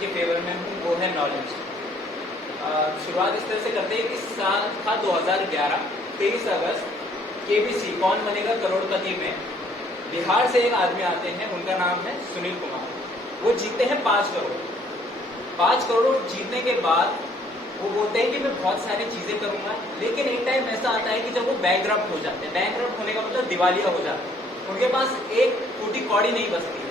के फेवर में हूँ, वो है नॉलेज। शुरुआत इस तरह से करते हैं कि साल था 2011, 23 अगस्त, केबीसी कौन बनेगा करोड़पति में बिहार से एक आदमी आते हैं, उनका नाम है सुनील कुमार। वो जीतते हैं 5 करोड़। 5 करोड़ जीतने के बाद वो बोलते हैं कि मैं बहुत सारी चीजें करूंगा, लेकिन एक टाइम ऐसा आता है कि जब वो बैंकरप्ट हो जाते हैं, बैंकरप्ट होने का मतलब दिवालिया हो जाते हैं, उनके पास एक फूटी कौड़ी नहीं बचती है।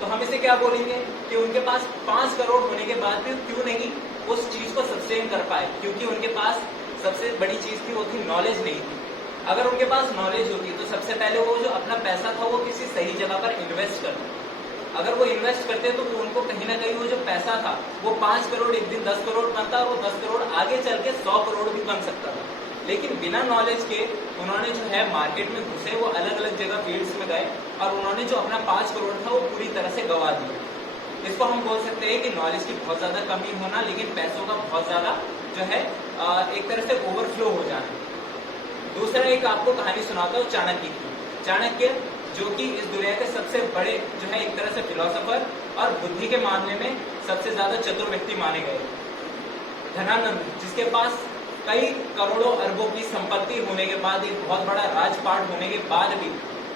तो हम इसे क्या बोलेंगे कि उनके पास 5 करोड़ होने के बाद भी क्यों नहीं उस चीज को सस्टेन कर पाए, क्योंकि उनके पास सबसे बड़ी चीज थी वो थी नॉलेज नहीं थी। अगर उनके पास नॉलेज होती तो सबसे पहले वो जो अपना पैसा था वो किसी सही जगह पर इन्वेस्ट करते। अगर वो इन्वेस्ट करते तो वो उनको कहीं ना कहीं वो जो पैसा था वो 5 करोड़ एक दिन 10 करोड़ बनता, और वो 10 करोड़ आगे चल के 100 करोड़ भी बन सकता था। लेकिन बिना नॉलेज के उन्होंने जो है मार्केट में घुसे, वो अलग अलग जगह फील्ड्स में गए और उन्होंने जो अपना 5 करोड़ था वो पूरी तरह से गवा दिया। इसको हम बोल सकते हैं कि नॉलेज की बहुत ज्यादा कमी होना, लेकिन पैसों का बहुत ज्यादा जो है एक तरह से ओवरफ्लो हो जाना। दूसरा एक आपको कहानी सुनाता हूँ चाणक्य की। चाणक्य जो कि इस दुनिया के सबसे बड़े जो है एक तरह से फिलोसोफर और बुद्धि के मामले में सबसे ज्यादा चतुर व्यक्ति माने गए। धनानंद, जिसके पास कई करोड़ों अरबों की संपत्ति होने के बाद, एक बहुत बड़ा राजपाट होने के बाद भी,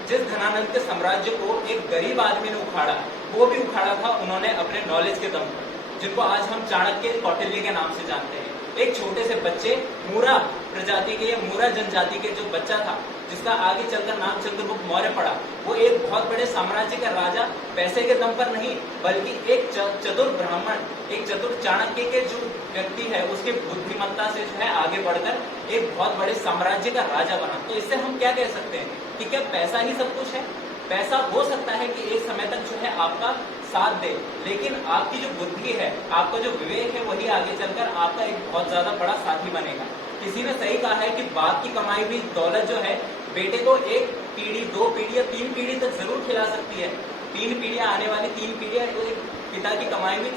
जिस धनानंद के साम्राज्य को एक गरीब आदमी ने उखाड़ा, वो भी उखाड़ा था उन्होंने अपने नॉलेज के दम पर, जिनको आज हम चाणक्य कौटिल्य के नाम से जानते हैं। एक छोटे से बच्चे, मूरा प्रजाति के या मूरा जनजाति के जो बच्चा था, जिसका आगे चलकर नाम चंद्रगुप्त मौर्य पड़ा, वो एक बहुत बड़े साम्राज्य का राजा पैसे के दम पर नहीं, बल्कि एक चतुर ब्राह्मण, एक चतुर चाणक्य के जो व्यक्ति है उसके बुद्धिमत्ता से जो है आगे बढ़कर एक बहुत बड़े साम्राज्य का राजा बना। तो इससे हम क्या कह सकते हैं कि क्या पैसा ही सब कुछ है? पैसा हो सकता है कि एक समय तक जो है आपका साथ दे, लेकिन आपकी जो बुद्धि है, आपका जो विवेक है, वही आगे चलकर आपका एक बहुत ज्यादा बड़ा साथी बनेगा। किसी ने सही कहा है कि बाप की कमाई हुई दौलत जो है बेटे को 1 पीढ़ी, 2 पीढ़ी या 3 पीढ़ी तक जरूर खिला सकती है। 3 पीढ़ियां आने वाली 3 पीढ़ियां एक पिता की कमाई हुई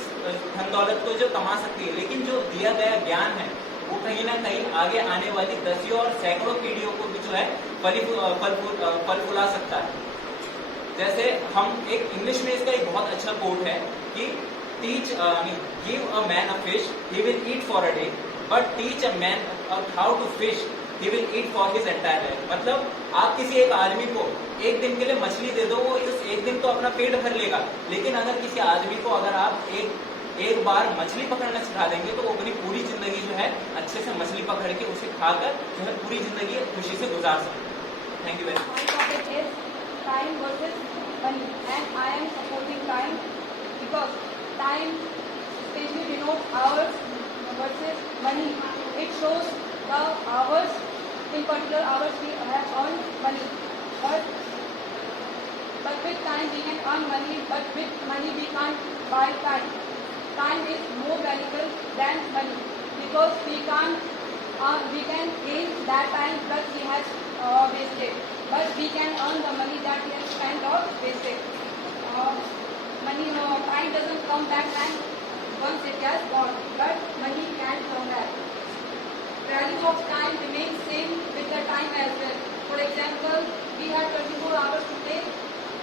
धन दौलत को जो कमा सकती है, लेकिन जो दिया गया ज्ञान है वो कहीं ना कहीं आगे आने वाली दसियों और सैकड़ों पीढ़ियों को भी जो है फल फुला सकता है। जैसे हम एक इंग्लिश में इसका एक बहुत अच्छा कोट है कि give a man a fish, he will eat for a day, but teach a man how to fish, he will eat for his entire life. मतलब आप किसी एक आदमी को एक दिन के लिए मछली दे दो, वो इस एक दिन तो अपना पेट भर लेगा, लेकिन अगर किसी आदमी को अगर आप एक बार मछली पकड़ना सिखा देंगे तो वो अपनी पूरी जिंदगी जो है अच्छे से मछली पकड़ के उसे खाकर जो है पूरी जिंदगी खुशी से गुजार सकते हैं। Thank you very much. Time versus money, and I am supporting time because time especially denotes hours versus money. It shows the hours, in particular hours we have earned money, but with time we can earn money, but with money we can't buy time. Time is more valuable than money because we can gain that time that we have wasted, but we can earn the money that we have spent or wasted. Time doesn't come back and once it has gone, but money can come back. Value of time remains same with the time as well. For example, we have 24 hours today.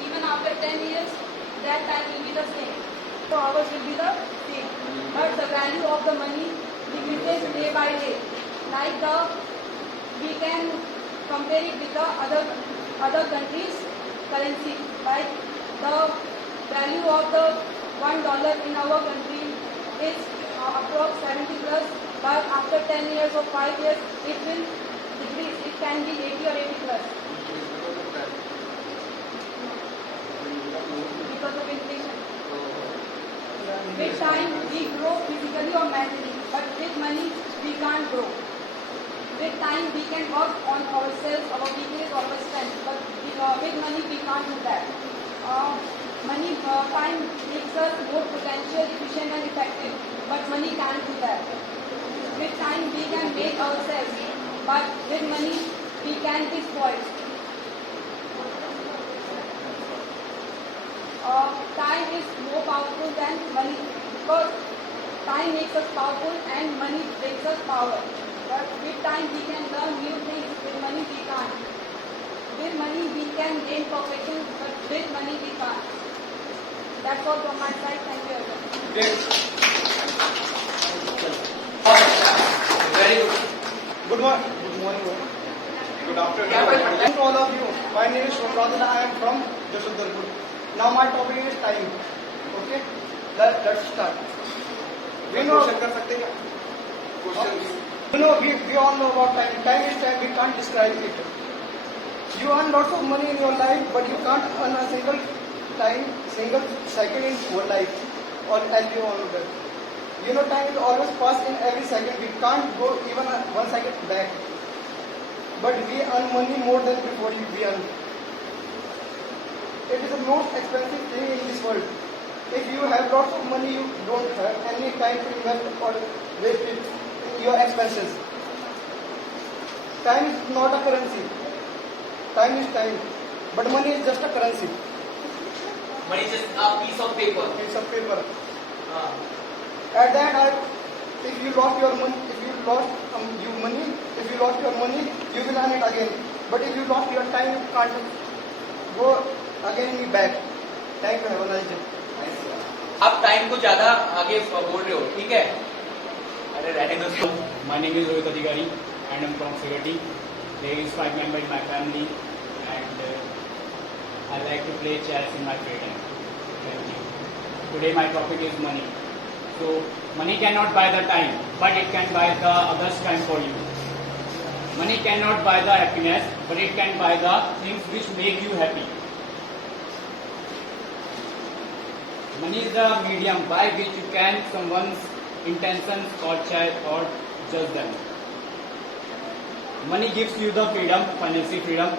Even after 10 years, that time will be the same. 4 hours will be the same. But the value of the money decreases day by day. Like we can compare it with the other countries' currency. Like the value of the $1 in our country is approx 70 plus, but after 10 years or 5 years, it will decrease. It can be 80 or 80 plus because of inflation. With time, we grow physically or mentally, but with money, we can't grow. With time, we can work on ourselves, our weakness, our strength, but with money, we can't do that. Time makes us more potential, efficient and effective, but money can't do that. With time, we can make ourselves, but with money, we can be spoiled. Time is more powerful than money because time makes us powerful and money brings us power. But with time we can learn new things, with money we can't. With money we can gain perfection, but with money we can't. That's all from my side. Thank you everyone. Great. Very good. Good morning. Good morning. Good afternoon. Thank all of you. My name is Shomradhan. I am from Jasodharpur. Now my topic is time. Okay. Let's start. We know. You know, we all know about time. Time is time. We can't describe it. You earn lots of money in your life, but you can't earn a single second in your life. Or as you all know that. You know, time will always pass in every second. We can't go even 1 second back. But we earn money more than before we earn. It is the most expensive thing in this world. If you have lots of money, you don't have any time to invest or waste it in your expenses. Time is not a currency. Time is time. But money is just a currency. Money is just a piece of paper. It's a paper. At that, if you lost your money, if you lost your money, you will earn it again. But if you lost your time, you can't go again back. Thank you. Have a nice day. आप time को ज्यादा आगे बोल रहे हो, ठीक है? अरे रहने दो उसको। My name is Rohit Adhikari and I'm from Sirati. There is 5 members in my family and I like to play chess in my free time. Thank you. Today my topic is money. So money cannot buy the time, but it can buy the others' time for you. Money cannot buy the happiness, but it can buy the things which make you happy. Money is the medium by which you can someone's intentions or judge them. Money gives you the freedom, financial freedom.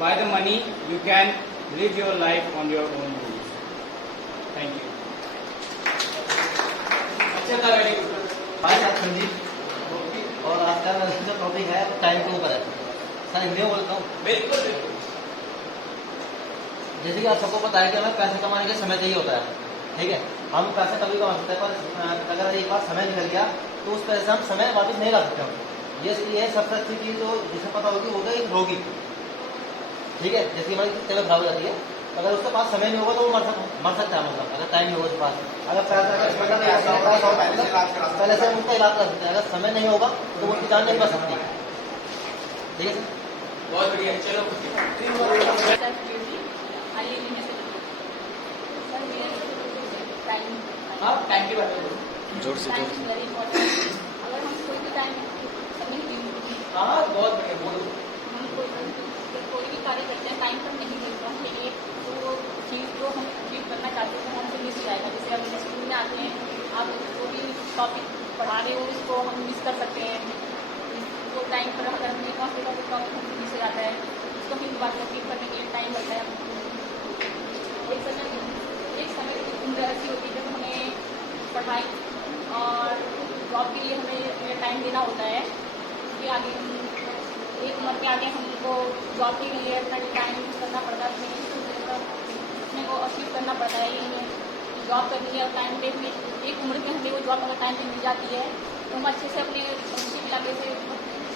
By the money, you can live your life on your own rules. Thank you. अच्छा था, very good. Hi sir Sandeep और आज का जो topic है time के ऊपर है सर हिंदी में बोलता हूँ बिल्कुल बिल्कुल। जैसे कि आप सबको पता है कि हमें पैसे कमाने के समय चाहिए होता है ठीक है हम पैसे कभी कमा सकते हैं पर अगर एक बार समय निकल गया तो उस पैसे हम समय वापस नहीं ला सकते हम ये सबसे अच्छी चीज़ जो जिसे पता होगी वो एक रोगी ठीक है जैसे हमारी तबियत खराब हो जाती है अगर उसके पास समय नहीं होगा तो वो मर सकता है मतलब अगर टाइम नहीं होगा उसके पास अगर पैसा पहले से हम उसका इलाज कर सकते हैं अगर समय नहीं होगा तो वो उसकी जान नहीं बच सकती ठीक है सर बहुत बढ़िया, चलो। हाँ, टाइम की बात करो। जोर से वेरी इम्पोर्टेंट। अगर हम कोई भी टाइम हाँ, बहुत बढ़िया, बोलो। हम कोई भी कार्य करते हैं टाइम पर नहीं मिलता चाहिए तो वो चीज़ जो हम अचीव करना चाहते हैं वो हमसे मिस जाएगा जैसे हम स्कूल में आते हैं आप जो भी टॉपिक पढ़ा रहे हो उसको हम मिस कर सकते हैं वो टाइम पर अगर हम नहीं पहुँचेगा तो टॉपिक हमसे मिस हो जाता है उसको हम बात रिपीट करने के लिए टाइम लगता है एक समय की उम्र ऐसी होती है जब हमें पढ़ाई और जॉब के लिए हमें टाइम देना होता है कि आगे हम एक उम्र के आगे हमको जॉब के लिए अपना टाइम यूज करना पड़ता है अपने को अचीव करना पड़ता है जॉब करनी है और टाइम पे एक उम्र में हमें वो जॉब अगर टाइम पे मिल जाती है तो हम अच्छे से अपने भविष्य के आगे से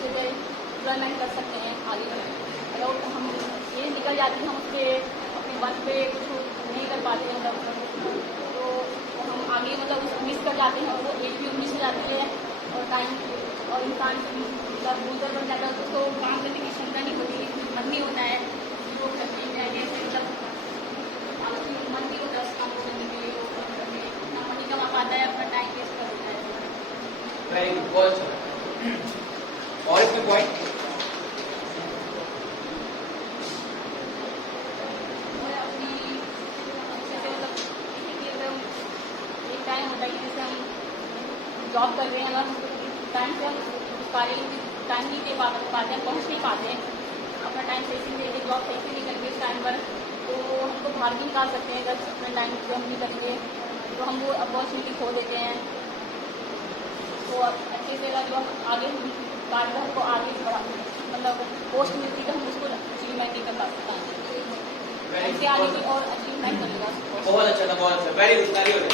डेवलपमेंट कर सकते हैं आगे अगर हम ये निकल जाती है हम उसके अपने मन पे कुछ नहीं कर पाते हैं तो हम आगे मतलब उसको मिस कर जाते हैं वो एज भी मिस हो जाती है और टाइम और इंसान मतलब लूजर बन जाता है उसको काम करने की क्षमता नहीं होती मन नहीं होता है जो करने में जैसे मतलब मन भी होता है उस काम को करने के लिए अपना मनी कमा पाता है अपना टाइम वेस्ट कर देता है वेरी गुड, बहुत अच्छा। और इसमें पॉइंट टाइम होता है जैसे हम जॉब कर रहे हैं अगर टाइम से हम कार्य टाइम नहीं दे पाते हैं पहुँच नहीं पाते हैं अपना टाइम सही से नहीं जॉब सही से नहीं करेंगे उस टाइम पर तो हमको बाहर भी निकाल सकते हैं अगर अपना टाइम जो हम नहीं करेंगे तो हम वो अपॉर्चुनिटी खो देते हैं तो अच्छे से अगर जो हम आगे कार्य हमको आगे बढ़ा मतलब पोस्ट मिलती है तो हम उसको अचीवमेंट नहीं कर पाते ऐसे आगे भी और अचीवमेंट करेगा बहुत अच्छा था, बहुत अच्छा, very good, very good.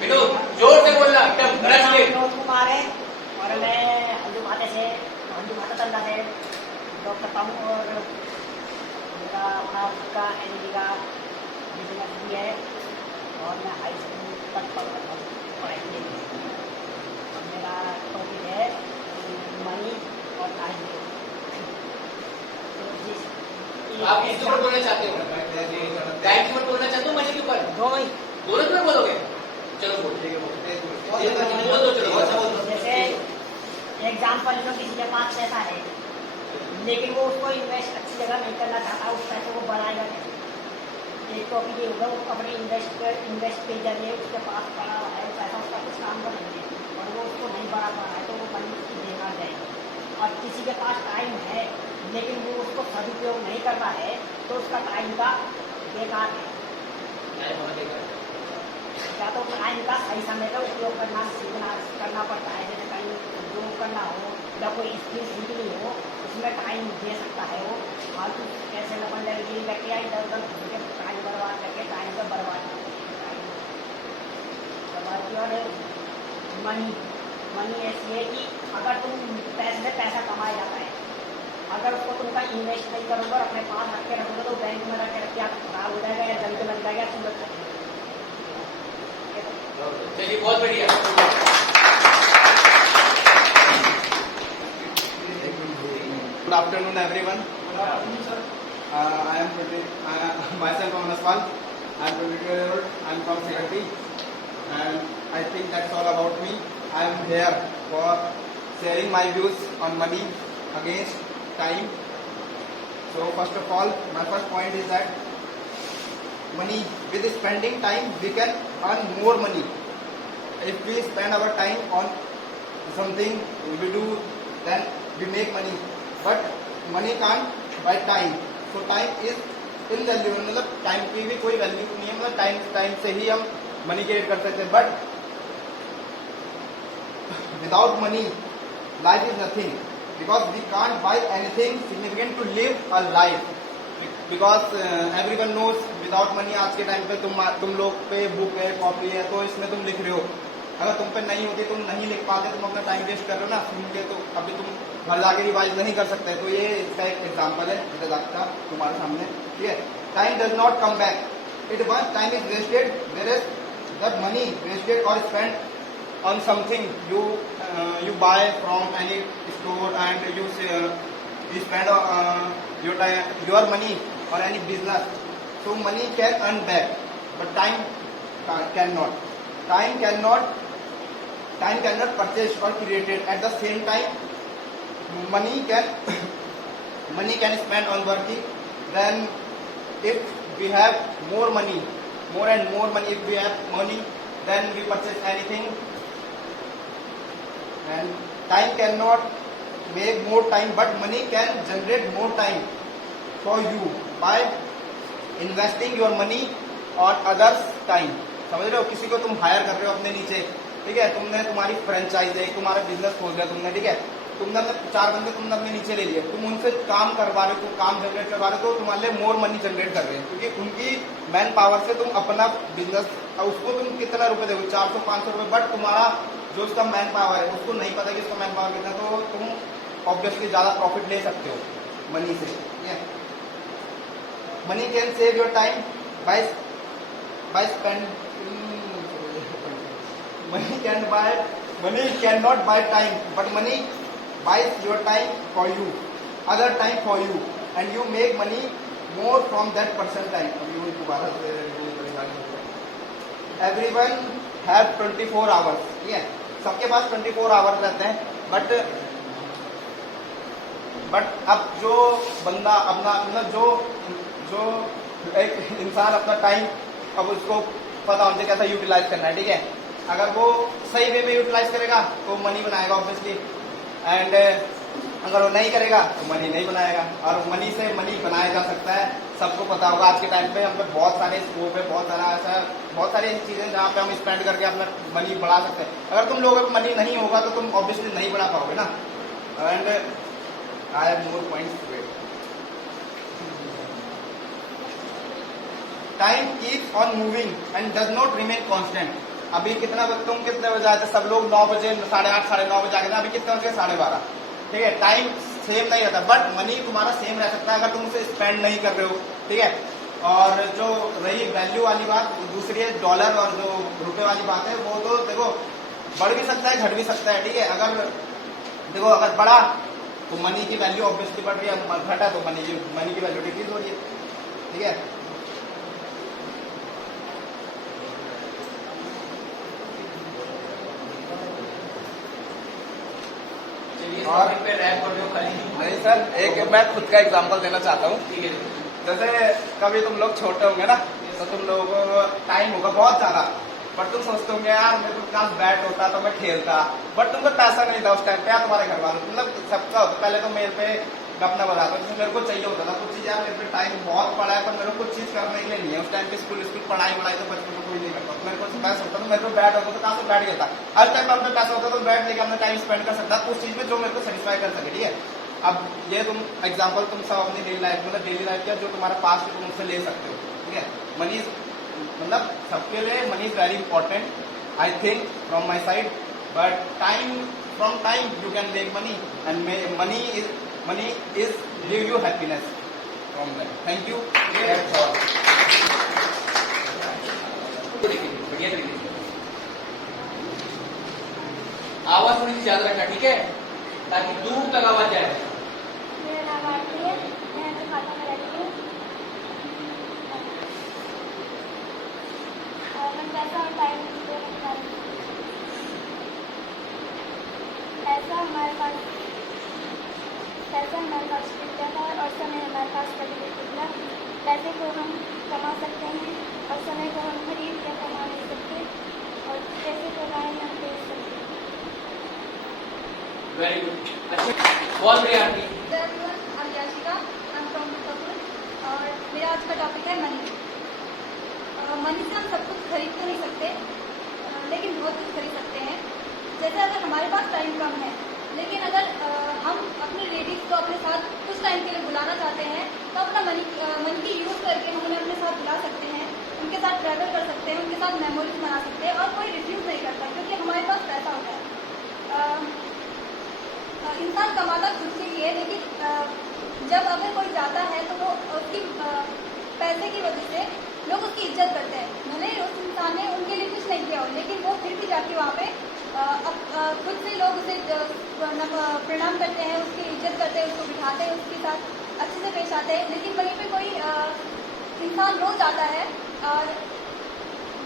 Bittu जोर से बोलना, एकदम गरज के। विनोद कुमार है और मैं अंजू माता से अंजू माता तंदा से जॉब करता हूँ और मेरा अपना उसका एनडी का बिजनेस भी है और मैं हाई स्कूल तक पढ़ाई की है। और मेरा टॉपिक है मनी और टाइम। आप किसके ऊपर बोलना चाहते हो? टाइम के ऊपर बोलना चाहते हो, मनी के ऊपर? दोनों ही। दोनों के ऊपर बोलोगे? चलो बोल दो, चलो। जैसे एग्जाम्पल लो, किसी के पास पैसा है लेकिन वो उसको इन्वेस्ट अच्छी जगह नहीं करना चाहता, उस पैसे को बढ़ाएगा कैसे? एक टॉपिक ये होगा, वो अपने इन्वेस्ट के जरिए उसके पास पड़ा हुआ है पैसा, उसका कुछ काम का नहीं है और वो उसको नहीं बढ़ा पा रहा है तो वो मनी उसकी बेकार जाएगी। और किसी के पास टाइम है लेकिन वो उसको सदुपयोग नहीं कर रहा है तो उसका टाइम का बेकार है। या तो टाइम का सही समय का उपयोग करना पड़ता है। जैसे कहीं उद्योग करना हो या कोई स्किल सीखनी हो, उसमें टाइम दे सकता है वो। फालतू कैसे लगन लगी करके या इधर उधर घूम के टाइम बर्बाद करके टाइम का बर्बाद और मनी ऐसी है कि अगर तुम पैसे से पैसा कमाया जाता है, अगर उसको तुमका इन्वेस्ट नहीं करोगे और अपने पास रख के रखोगे तो बैंक में रख के रख के खराब हो जाएगा या जल्द लग जाएगा, सूरत चलिए, बहुत बढ़िया। Good afternoon, everyone. I am myself Amanaswal. I am 22 years old. I am from Secretary, and I think that's all about me. I am here for sharing my views on money against time. So first of all, my first point is that money, with spending time, we can earn more money. If we spend our time on something we do, then we make money. But money can't buy time. So time is invaluable. मतलब time की भी कोई value नहीं है, मतलब time से ही हम money create कर सकते हैं. But without money life is nothing, because we can't buy anything significant to live a life. Because everyone knows without money आज के टाइम पे तुम लोग पे बुक है, कॉपी है, तो इसमें तुम लिख रहे हो. अगर तुम पे नहीं होती, तुम नहीं लिख पाते, तुम अपना टाइम वेस्ट कर रहे हो ना सुन के, तो अभी तुम घर जाके रिवाइज नहीं कर सकते. तो ये इसका एक एग्जाम्पल है का तुम्हारे सामने. ठीक है, time does not come back. It once time is wasted, where is that money wasted और spend on something you buy from any store and you spend your time, your money on any business. So money can earn back, but time cannot. Time cannot purchase or created. At the same time, money can spend on working. Then if we have more and more money, if we have money, then we purchase anything. And time cannot make more time, but money can generate more time for you by investing your money on others' time. समझ रहे हो? किसी को तुम higher कर रहे हो अपने नीचे, ठीक है, तुम्हारी फ्रेंचाइज है, तुम्हारा बिजनेस खोल दिया तुमने, ठीक है, तुमने 4 बंदे तुमने अपने नीचे ले लिए, तुम उनसे काम करवा रहे हो, तुम काम जनरेट करवा रहे हो, तो तुम्हारे लिए मोर मनी जनरेट कर रहे हैं, क्योंकि उनकी मैन पावर से तुम अपना बिजनेस, उसको तुम कितना रुपए दोगे, 400-500 रुपए, बट तुम्हारा जो उसका मैन पावर है उसको नहीं पता कि उसका मैन पावर कितना, तो तुम ऑब्वियसली ज्यादा प्रॉफिट ले सकते हो मनी से. Money can save your time by spend. Money can not buy time, but money buys your time for you, other time for you, and you make money more from that person time. Everyone have 24 hours. Yeah, सबके पास 24 hours रहते हैं, but अब जो बंदा अपना जो एक इंसान अपना टाइम अब उसको पता होना चाहिए कैसा यूटिलाइज करना है. ठीक है, अगर वो सही वे में यूटिलाइज करेगा तो मनी बनाएगा ऑब्वियसली, एंड अगर वो नहीं करेगा तो मनी नहीं बनाएगा. और मनी से मनी बनाया जा सकता है, सबको पता होगा. आज के टाइम पे हम पे बहुत सारे स्कोप है, बहुत सारी चीजें जहाँ पे हम स्पेंड करके अपना मनी बढ़ा सकते हैं. अगर तुम लोगों को मनी नहीं होगा तो तुम ऑब्वियसली नहीं बना पाओगे ना. And I have more points to it. Time keeps on moving and does not remain constant. अभी तुम कितने बजे आए थे? सब लोग 9 बजे, 8:30, 9:30 बजे आ गए. अभी कितने बजे? 12:30. ठीक है, टाइम सेम नहीं रहता, बट मनी तुम्हारा सेम रह सकता है अगर तुम उसे स्पेंड नहीं कर रहे हो, ठीक है। और जो रही वैल्यू वाली बात, दूसरी है डॉलर और जो रुपए वाली बात है, वो तो देखो बढ़ भी सकता है घट भी सकता है, ठीक है। अगर देखो अगर बढ़ा तो मनी की वैल्यू ऑब्वियसली बढ़ रही है, घटा तो मनी की वैल्यू डिक्रीज हो रही है, ठीक है। चलिए और पे रैप कर दो खाली। नहीं सर, एक मैं खुद का एग्जांपल देना चाहता हूँ। ठीक है। जैसे कभी तुम लोग छोटे होंगे ना, तो तुम लोगों को टाइम होगा बहुत ज्यादा, बट तुम सोचते होंगे यार मेरे पास बैट होता तो मैं खेलता, बट तुमको पैसा नहीं था उस टाइम पे, तुम्हारे घर वालों मतलब सबका होता। पहले तो मेरे पे मैं अपना बताता हूँ, मेरे को चाहिए होता था कुछ चीज, यार मेरे पे टाइम बहुत पड़ा है पर मेरे को कुछ चीज करने के लिए नहीं है। उस टाइम पे स्कूल पढ़ाई तो बचपन में कोई नहीं करता, मेरे को पैसा होता तो मेरे को बैट होता तो कहाँ से बैठ गया था। हर टाइम अपने पैसा होता तो बैठ लेके अपना टाइम स्पेंड कर सकता उस चीज में जो मेरे को सेटिस्फाई कर सके, ठीक है। अब ये तुम एग्जाम्पल तुम सब अपनी डेली लाइफ मतलब डेली लाइफ का जो तुम्हारा पास्ट है तुम उससे ले सकते हो, ठीक है। मनी मतलब सबके लिए money is very important I think from my side, but from time you can make money and money is give you happiness from that. Thank you. बढ़िया तरीके से आवाज थोड़ी सी ज्यादा रखना, ठीक है, ताकि दूर तक आवाज जाए। मेरा नाम आरती है, मैं खाता में रहती हूँ। मैं पैसा और टाइम पैसा हमारे पास कितना है और समय हमारे पास कभी कितना। पैसे को हम कमा सकते हैं और समय को हम खरीद या कमा नहीं सकते, और पैसे को लाए हम बेच सकते हैं। वेरी गुड, अच्छा बहुत बढ़िया aunty. I'm Yashika, I'm from Muzaffarpur, और मेरा आज का टॉपिक है मनी। मनी से हम सब कुछ खरीद तो नहीं सकते, लेकिन बहुत कुछ खरीद सकते हैं। जैसे अगर हमारे पास टाइम कम है, लेकिन अगर हम अपने लेडीज को अपने साथ कुछ टाइम के लिए बुलाना चाहते हैं, तो अपना मनी की यूज करके हम उन्हें अपने साथ बुला सकते हैं, उनके साथ ट्रैवल कर सकते हैं, उनके साथ मेमोरीज बना सकते हैं, और कोई रिफ्यूज नहीं करता क्योंकि हमारे पास पैसा होता है। इंसान कमाता खुद के लिए, लेकिन जब अगर कोई जाता है तो वो उसकी पैसे की वजह से लोग उसकी इज्जत करते हैं। भले ही उस इंसान ने उनके लिए कुछ नहीं किया हो, लेकिन वो फिर भी जाके वहाँ पे खुद से लोग उसे प्रणाम करते हैं, उसकी इज्जत करते हैं, उसको बिठाते हैं, उसके साथ अच्छे से पेश आते हैं। लेकिन वहीं पे कोई इंसान रोज आता है और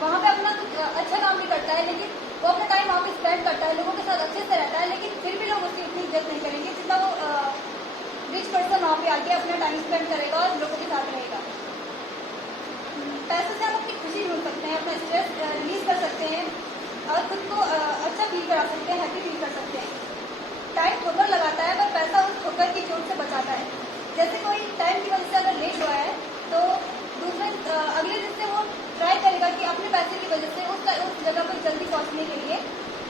वहाँ पे अपना कुछ अच्छा काम भी करता है, लेकिन वो अपना टाइम वहाँ पे स्पेंड करता है, लोगों के साथ अच्छे से रहता है, लेकिन फिर भी लोग उसकी उतनी इज्जत नहीं करेंगे जितना वो रिच पर्सन वहाँ पे आके अपना टाइम स्पेंड करेगा और लोगों के साथ रहेगा। पैसे से हम अपनी खुशी ढूंढ सकते हैं, अपना स्ट्रेस रिलीज कर सकते हैं और खुद को अच्छा फील करा सकते हैं, हैप्पी फील कर सकते हैं। टाइम ठोकर लगाता है पर पैसा उस ठोकर की चोट से बचाता है। जैसे कोई टाइम की वजह से अगर लेट हुआ है तो अगले दिन से वो ट्राई करेगा कि अपने पैसे की वजह से उस जगह पर जल्दी पहुंचने के लिए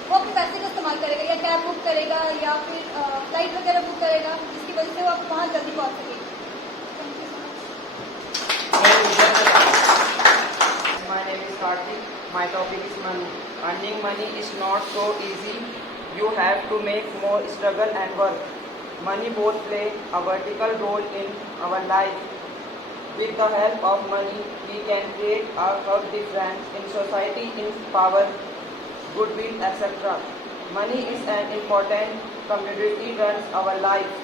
वो अपने पैसे का इस्तेमाल करेगा, या कैब बुक करेगा या फिर फ्लाइट वगैरह बुक करेगा, जिसकी वजह से वो वहाँ जल्दी पहुंच सके। Thank you so much. My name is Karthik. My topic is money. Earning money is not so easy. You have to make more struggle and work. Money both play a vertical role in our life. With the help of money, we can create a hug difference in society, in power, goodwill, etc. Money is an important commodity runs our life.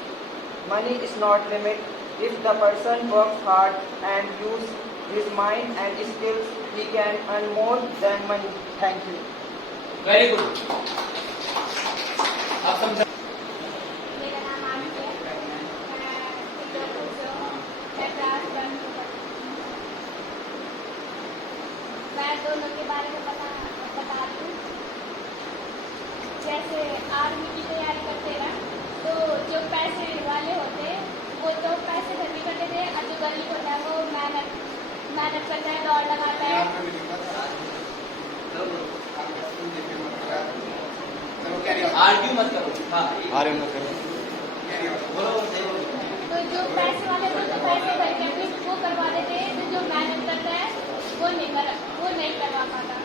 Money is not limit. If the person works hard and use his mind and skills, he can earn more than money. Thank you. Very good. आप समझा। मेरा नाम आरती है, मैं class 1 में पढ़ती हूँ। मैं दोनों के बारे में बता रही हूँ। जैसे आर्मी की तैयारी करते हैं तो जो पैसे वाले होते हैं वो तो पैसे घर भी करते थे, और जो गरीब होता है वो मेहनत करता है, दौड़ लगाता है। आर्ग्यू मत करो। हाँ बोलो। तो जो पैसे वाले होते हैं पैसे करके अपनी वो करवा देते हैं, तो जो मेहनत करता है वो नहीं करवा पाता।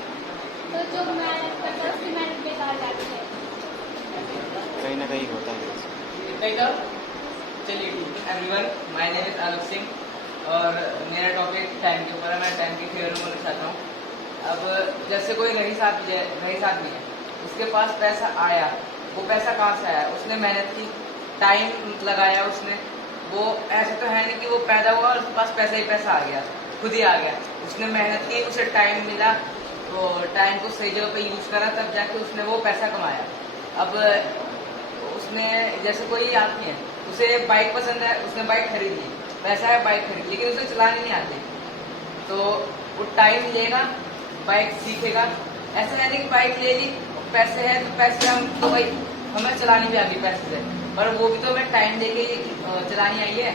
तो जो मेहनत करता है उसकी मेहनत बेकार जाती है। कहीं ना कहीं होता है। इतना ही था। चलिए everyone, my name is Alok Singh और मेरा टॉपिक टाइम के ऊपर है। मैं टाइम की थ्योरी बोलना चाहता हूँ। अब जैसे कोई रईस आदमी है, उसके पास पैसा आया, वो पैसा कहाँ से आया? उसने मेहनत की, टाइम लगाया उसने। वो ऐसा तो है नहीं कि वो पैदा हुआ और उसके पास पैसा ही पैसा आ गया, खुद ही आ गया। उसने मेहनत की, उसे टाइम मिला, तो टाइम को सही जगह पे यूज करा, तब जाके उसने वो पैसा कमाया। अब उसने जैसे कोई आदमी है, उसे बाइक पसंद है, उसने बाइक खरीद ली, पैसा है बाइक खरीद, लेकिन उसे चलानी नहीं आती, तो वो टाइम लेगा, बाइक सीखेगा। ऐसा नहीं कि बाइक ले ली, पैसे है तो पैसे हम तो भाई हमें चलानी भी आती पैसे से, पर वो भी तो हमें टाइम देके चलानी आई है।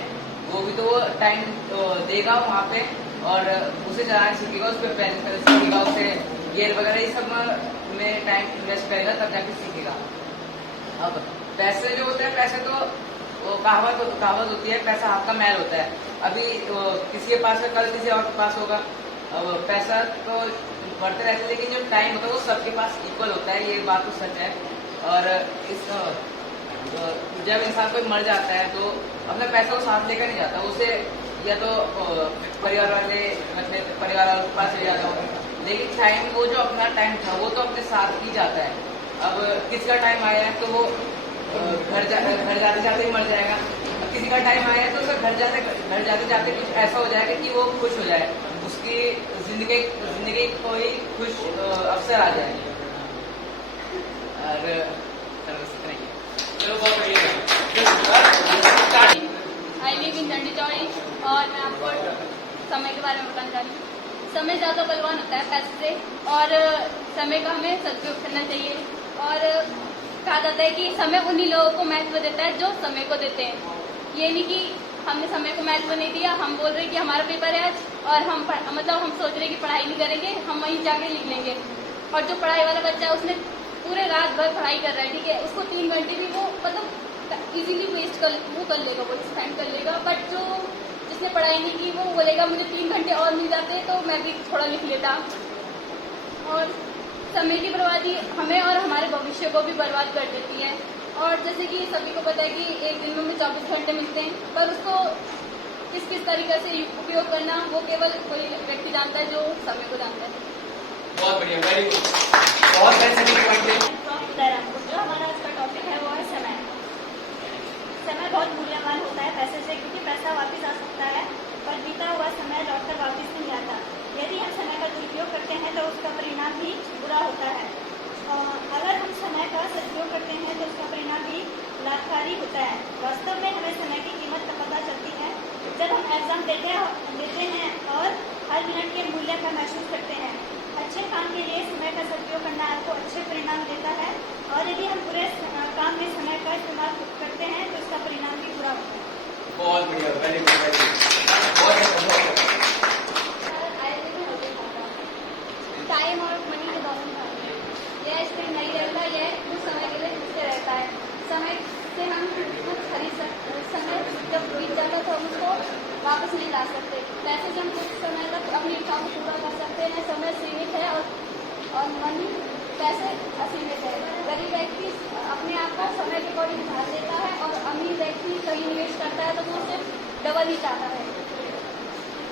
वो भी तो वो टाइम देगा वहाँ पे और उसे चलाना सीखेगा, उस पर पहले सीखेगा, उसे गियर वगैरह ये सब में टाइम इन्वेस्ट करेगा, तब जाके सीखेगा। अब पैसे जो होते हैं, पैसे तो कहावत होती है, पैसा हाथ का मैल होता है। अभी किसी के पास है, कल किसी और के पास होगा। अब पैसा तो बढ़ते रहते हैं, लेकिन जो टाइम होता है वो सबके पास इक्वल होता है, ये बात तो सच है। और जब इंसान कोई मर जाता है तो अपने पैसे को साथ लेकर नहीं जाता, उसे या तो परिवार वालों के पास ले जाता हो, लेकिन टाइम, वो जो अपना टाइम था वो तो अपने साथ ही जाता है। अब किसी का टाइम आया है तो वो घर जाते जाते ही मर जाएगा। अब किसी का टाइम आया है तो उसका घर जाते जाते कुछ ऐसा हो जाएगा कि वो खुश हो जाए, उसकी जिंदगी कोई खुश अवसर आ जाए। और चलो बहुत बढ़िया। आई लिव इन दंडीचौड़ी और मैं आपको समय के बारे में बताना चाह रही हूँ। समय ज़्यादा बलवान होता है पैसे से, और समय का हमें सदुपयोग करना चाहिए। और कहा जाता है कि समय उन्हीं लोगों को महत्व देता है जो समय को देते हैं। ये नहीं कि हमने समय को महत्व नहीं दिया, हम बोल रहे हैं कि हमारा पेपर है आज और हम सोच रहे हैं कि पढ़ाई नहीं करेंगे, हम वहीं जाके लिख लेंगे। और जो पढ़ाई वाला बच्चा है उसने पूरे रात भर पढ़ाई कर रहा है, ठीक है, उसको 3 घंटे भी वो मतलब इजीली वेस्ट कर लेगा, वो स्पेंड कर लेगा। बट जो जिसने पढ़ाई नहीं की वो बोलेगा मुझे 3 घंटे और मिल जाते तो मैं भी थोड़ा लिख लेता। और समय की बर्बादी हमें और हमारे भविष्य को भी बर्बाद कर देती है। और जैसे कि सभी को पता है कि एक दिन में हमें 24 घंटे मिलते हैं, पर उसको किस किस तरीके से उपयोग करना वो केवल कोई व्यक्ति जानता है जो समय को जानता है। बहुत बढ़िया, वेरी गुड, बहुत सेंसिटिव पॉइंट है। जो हमारा आज का टॉपिक है वो है समय। समय बहुत मूल्यवान होता है पैसे से, क्योंकि पैसा वापस आ सकता है, पर बीता हुआ समय लौटकर वापस नहीं आता। यदि हम समय का दुरुपयोग करते हैं तो उसका परिणाम भी बुरा होता है। अगर हम समय का सदुपयोग करते हैं तो उसका परिणाम भी लाभकारी होता है। वास्तव में हमें समय की कीमत का पता चलती है जब हम एग्जाम देते हैं और हर मिनट के मूल्य का महसूस करते हैं। अच्छे काम के लिए समय का सदुपयोग करना आपको अच्छे परिणाम देता है, और यदि हम बुरे काम में समय का इस्तेमाल करते हैं तो उसका परिणाम भी बुरा होता है। बहुत बढ़िया, वेरी गुड, वेरी गुड, बहुत अच्छा। टाइम और मनी के दोनों में यह स्थिर नहीं रहता, यह कुछ समय के लिए स्थिर रहता है। समय से हम कुछ खरीद सकते, समय जब बीत जाता तो हम उसको वापस नहीं ला सकते। पैसे से हम कुछ समय तक अपनी इच्छाओं को पूरा कर सकते हैं। समय सीमित है और मनी पैसे असीमित है। गरीब व्यक्ति अपने आप को समय के अकॉर्डिंग ध्यान देता है, और अमीर व्यक्ति कहीं निवेश करता है तो वो सिर्फ डबल ही चाहता है।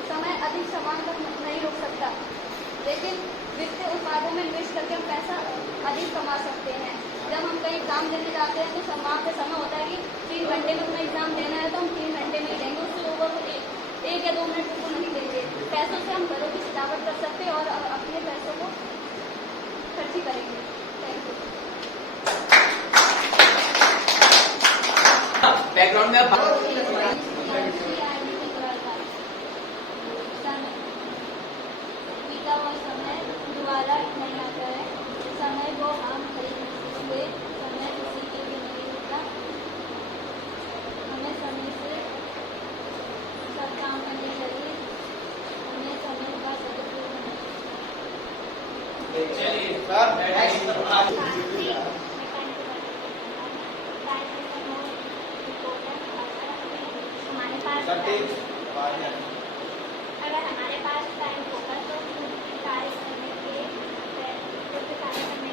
समय अधिक सामान तक नहीं रोक सकता, लेकिन वित्तीय उत्पादों में निवेश करके हम पैसा अधिक कमा सकते हैं। जब हम कहीं एग्जाम देने जाते हैं तो वहाँ पे समय होता है कि 3 घंटे में अपना एग्जाम देना है तो हम 3 घंटे में ही देंगे, उससे ओवर 1 या 2 मिनट को नहीं देंगे। पैसों से हम घरों की सजावट कर सकते हैं और अपने पैसों को खर्ची करेंगे। Thank you. बैकग्राउंड में आप बीता हुआ समय दोबारा नहीं आता है। समय को हम खरीद नहीं सकते, समय किसी के भी नहीं होता। हमें समय से सब काम करने चाहिए, हमें समय का सदुपयोग करना अगर हमारे पास टाइम होगा तो कार्य करने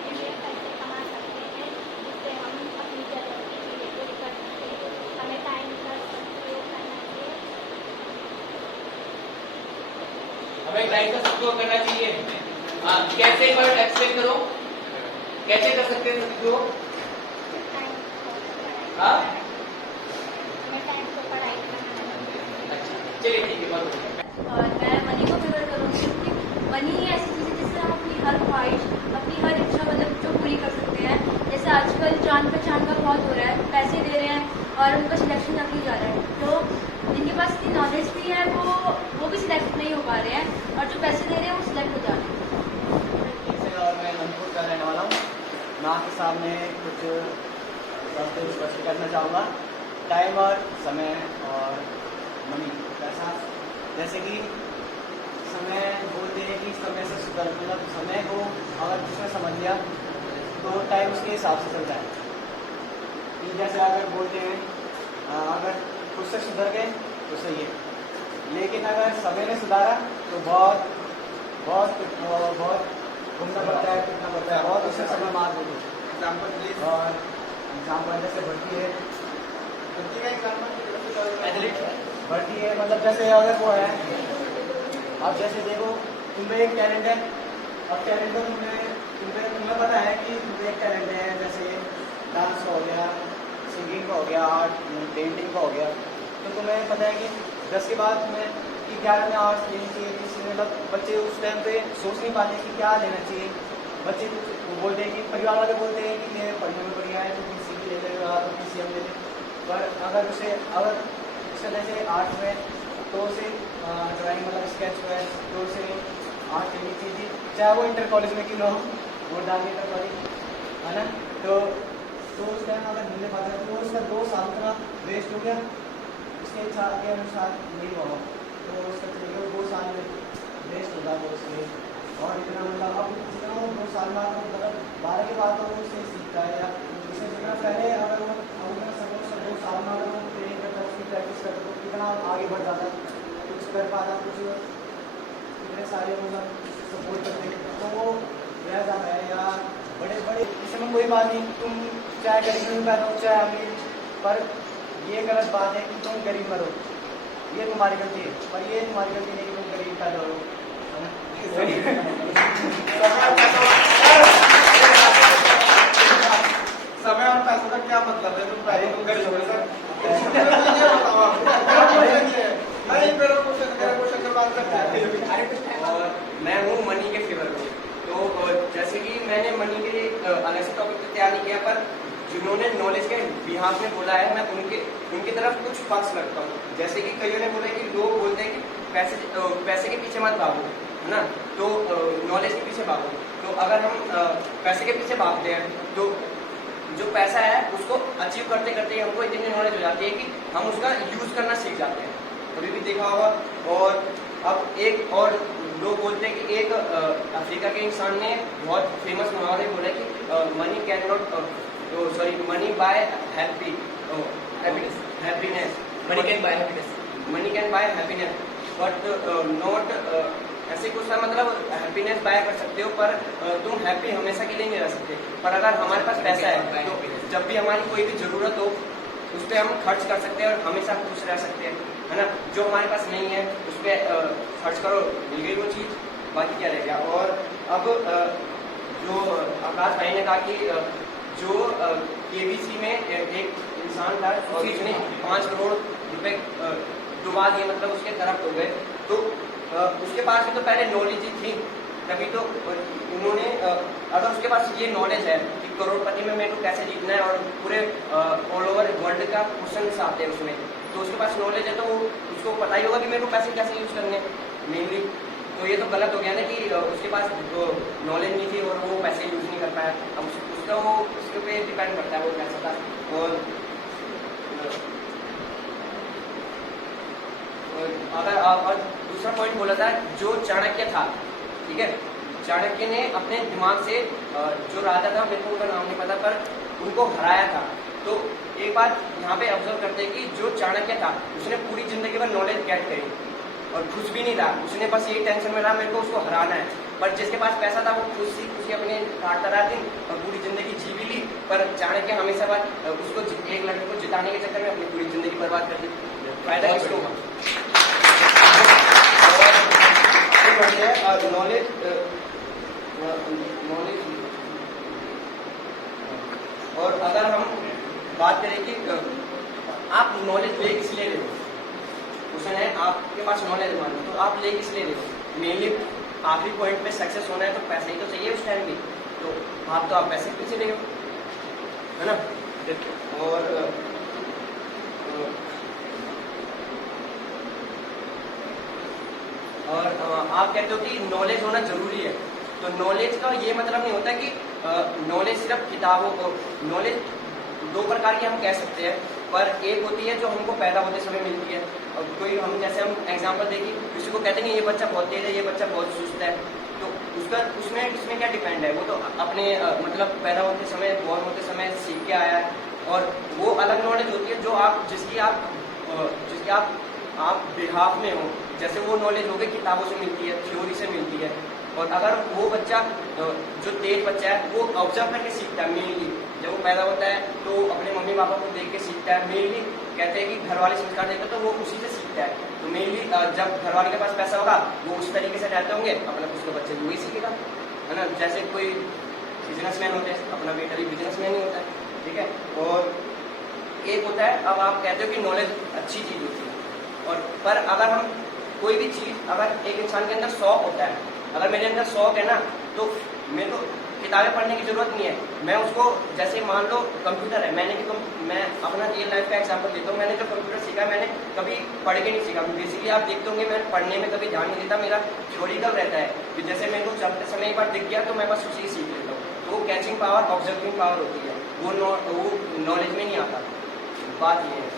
के लिए पैसे कमा सकते हैं, जिससे हम अपनी जरूरत की चीज़ें पूरी कर सकते हैं। हमें टाइम का भाई टाइम तो सबको करना चाहिए। हाँ, कैसे एक बार एक्सप्लेन करो, कैसे कर सकते हैं सबको? हाँ, अच्छा, चलिए ठीक है, बहुत बढ़िया। और मैं मनी को फेवर करूँगी क्योंकि मनी ऐसी चीज़ है जिससे हम अपनी हर ख्वाहिश, अपनी हर इच्छा मतलब जो पूरी कर सकते हैं। जैसे आजकल जान पहचान का बहुत हो रहा है, पैसे दे रहे हैं और उनका सिलेक्शन अभी जा रहा है, तो जिनके पास इतनी नॉलेज भी है वो भी सिलेक्ट नहीं हो पा रहे हैं, और जो पैसे दे रहे हैं वो सिलेक्ट हो जा रहे हैं। और मैं मनपुर का रहने वाला हूँ। मैं आपके सामने कुछ बातें स्पष्ट करना चाहूँगा। टाइम और समय और मनी, पैसा। जैसे कि समय बोलते हैं कि समय से सुधर, मतलब समय को अगर किसने समझ लिया तो टाइम उसके हिसाब से चलता है। कि जैसे अगर बोलते हैं अगर खुद से सुधर गए तो सही है, लेकिन अगर समय ने सुधारा तो बहुत बहुत बहुत घूमना पड़ता है, फिरना पड़ता है, बहुत उससे समय मार देते हैं। Example please. और एग्जाम्पल जैसे भर्ती है, भर्ती है मतलब जैसे अगर वो है, अब जैसे देखो तुम्हें एक टैलेंट है, अब टैलेंट तो तुम्हें पता है कि तुम्हें एक टैलेंट है, जैसे डांस का हो गया, सिंगिंग का हो गया, आर्ट पेंटिंग का हो गया, तो तुम्हें पता है कि 10 के बाद तुम्हें कि 11 में आर्ट्स लेनी चाहिए। किसी मतलब बच्चे उस टाइम पे सोच नहीं पाते कि क्या लेना चाहिए। बच्चे वो बोलते हैं कि परिवार वाले बोलते हैं कि ये पढ़ने में बढ़िया है तो किसी भी ले लेगा, तो किसी हम ले लें। पर अगर उसे जैसे आर्ट में तो उसे ड्राइंग मतलब स्केच है तो उसे आर्ट लेनी चाहिए, चाहे वो इंटर कॉलेज में क्यों ना हो, वोट डाल इंटर कॉलेज है ना। तो उस टाइम अगर मिलने पाता है तो उसका 2 साल का वेस्ट हो गया, उसके इच्छा के अनुसार नहीं हुआ तो उसका चलिए 2 साल में वेस्ट होगा वो उसके। और इतना मतलब अब जितना वो 2 साल में मतलब 12 के बाद तो वो उससे सीखता है, या उससे जितना पहले अगर वो उतना सपोज 2 साल में अगर वो ट्रेनिंग करता है, उसकी प्रैक्टिस करता है तो कितना आगे बढ़ जाता है, कुछ कर पाता, कुछ कितने सारे मतलब सपोर्ट करते हैं तो वो रह जाता है। या बड़े बड़े इसमें कोई बात नहीं, तुम चाहे गरीब में पैदा हो चाहे अमीर, पर ये गलत बात है कि तुम गरीब मरो, ये तुम्हारी गलती है, पर ये तुम्हारी गलती नहीं कि तुम गरीब पैदा हो। समय और पैसों का क्या मतलब है? तुम पहले तुम गरीब हो सर। मेरा क्वेश्चन का बात करते हैं। और मैं हूँ मनी के फेवर में। तो जैसे कि मैंने मनी के अलग से टॉपिक तो तैयार नहीं किया, पर जिन्होंने नॉलेज के बिहाफ में बोला है मैं उनकी तरफ कुछ पक्ष रखता हूँ। जैसे कि कईयों ने बोला कि लोग बोलते हैं कि पैसे के पीछे मत भागो, है ना, तो नॉलेज के पीछे भागो। तो अगर हम पैसे के पीछे भागते हैं तो जो पैसा है उसको अचीव करते करते हमको इतनी नॉलेज हो जाती है कि हम उसका यूज करना सीख जाते हैं। कभी भी देखा होगा। और अब एक और लोग बोलते हैं कि एक अफ्रीका के इंसान ने बहुत फेमस मुहावरे बोला कि money can not money by happiness, money can buy happiness, money can buy happiness but not ऐसे कुछ था, मतलब हैप्पीनेस बाय कर सकते हो पर तुम हैप्पी हमेशा के लिए नहीं रह सकते। पर अगर हमारे पास पैसा है तो जब भी हमारी कोई भी जरूरत हो उस पर हम खर्च कर सकते हैं और हमेशा खुश रह सकते हैं, है ना। जो हमारे पास नहीं है उस पर खर्च करो, मिल गई वो चीज़, बाकी क्या रह गया। और अब जो आकाश भाई ने कहा कि जो केबीसी में एक इंसान था और उसने 5 करोड़ रुपए डुबा दिए, मतलब उसके करप्ट हो गए, तो उसके पास तो पहले नॉलेज ही थी, तभी तो उन्होंने अगर उसके पास ये नॉलेज है कि करोड़पति में मेरे को कैसे जीतना है और पूरे ऑल ओवर वर्ल्ड का क्वेश्चन आते हैं उसमें, तो उसके पास नॉलेज है तो उसको पता ही होगा कि मेरे को पैसे कैसे यूज करने मेनली। तो ये तो गलत हो गया ना कि उसके पास नॉलेज नहीं थी और वो पैसे यूज नहीं कर पाया। अब उसका वो उसके पे डिपेंड करता है वो कैसा था। और अगर और दूसरा पॉइंट बोला था जो चाणक्य था, ठीक है, चाणक्य ने अपने दिमाग से जो राजा था, मेरे को उनका नाम नहीं पता, पर उनको हराया था। तो एक बात यहाँ पे ऑब्जर्व करते हैं कि जो चाणक्य था उसने पूरी जिंदगी भर नॉलेज गेट करी और खुश भी नहीं रहा, उसने बस यही टेंशन में रहा मेरे को उसको हराना है। पर जिसके पास पैसा था वो खुशी अपने काटता रहा दिन और पूरी जिंदगी जी भी ली, पर चाणक्य हमेशा बात उसको एक लड़के को जिताने के चक्कर में अपनी पूरी जिंदगी बर्बाद कर दी। फायदा किसको हुआ? है नॉलेज और अगर हम बात करें कि आप नॉलेज ले किस लिए रहे हो, क्वेश्चन है आपके पास नॉलेज मान लो तो आप ले किस लिए रहे हो। मेनली आखिरी पॉइंट पे सक्सेस होना है तो पैसे ही तो चाहिए उस टाइम भी, तो आप पैसे के पीछे रहे हो, है ना। और आप कहते हो कि नॉलेज होना जरूरी है, तो नॉलेज का ये मतलब नहीं होता कि नॉलेज सिर्फ किताबों को, नॉलेज दो प्रकार की हम कह सकते हैं, पर एक होती है जो हमको पैदा होते समय मिलती है। और कोई हम जैसे हम एग्जांपल देखिए, किसी को कहते नहीं ये बच्चा बहुत तेज है, ये बच्चा बहुत सुस्त है, तो उसका इसमें क्या डिपेंड है, वो तो अपने मतलब पैदा होते समय, बॉर्न होते समय सीख के आया है। और वो अलग नॉलेज होती है जो आप जिसकी आप बिहाफ में हो, जैसे वो नॉलेज हो गई किताबों से मिलती है, थ्योरी से मिलती है। और अगर वो बच्चा जो तेज बच्चा है वो ऑब्जर्व करके सीखता है, मेनली जब वो पैदा होता है तो अपने मम्मी पापा को देख के सीखता है। मेनली कहते हैं कि घर वाले संस्कार देते हैं तो वो उसी से सीखता है। तो मेनली जब घर वाले के पास पैसा होगा वो उस तरीके से रहते होंगे, अपना उसके बच्चे वही सीखेगा, है ना। जैसे कोई बिजनेसमैन होते हैं, अपना बेटा भी बिजनेसमैन ही होता है, ठीक है। और एक होता है, अब आप कहते हो कि नॉलेज अच्छी चीज होती है, और पर अगर हम कोई भी चीज, अगर एक इंसान के अंदर शौक होता है, अगर मेरे अंदर शौक है ना, तो मेरे को किताबें पढ़ने की जरूरत नहीं है। मैं उसको, जैसे मान लो कंप्यूटर है, मैं अपना रियल लाइफ का एग्जांपल देता हूँ। मैंने जो कंप्यूटर सीखा है मैंने कभी पढ़ के नहीं सीखा। बेसिकली आप देखते होंगे मैं पढ़ने में कभी ध्यान नहीं देता, मेरा थ्योरिकल रहता है कि जैसे मेरे को चलते समय एक बार दिख गया तो मैं बस उसी सीख लेता हूँ। तो वो कैचिंग पावर, ऑब्जर्विंग पावर होती है, वो नॉलेज में नहीं आता। बात ये है।